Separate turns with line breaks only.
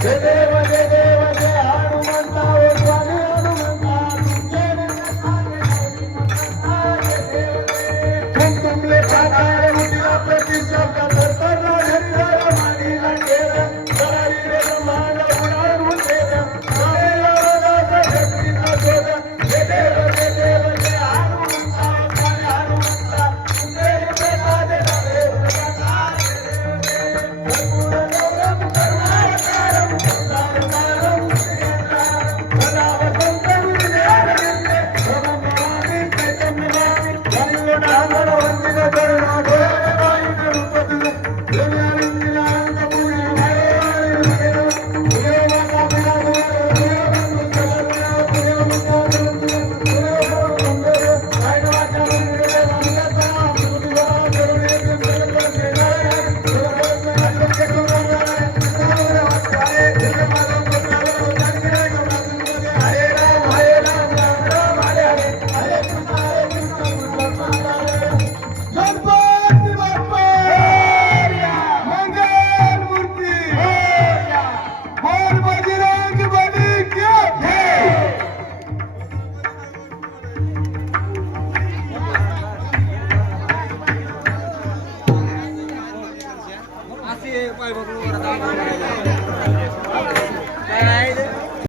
Jai Dev
ती पाय बघू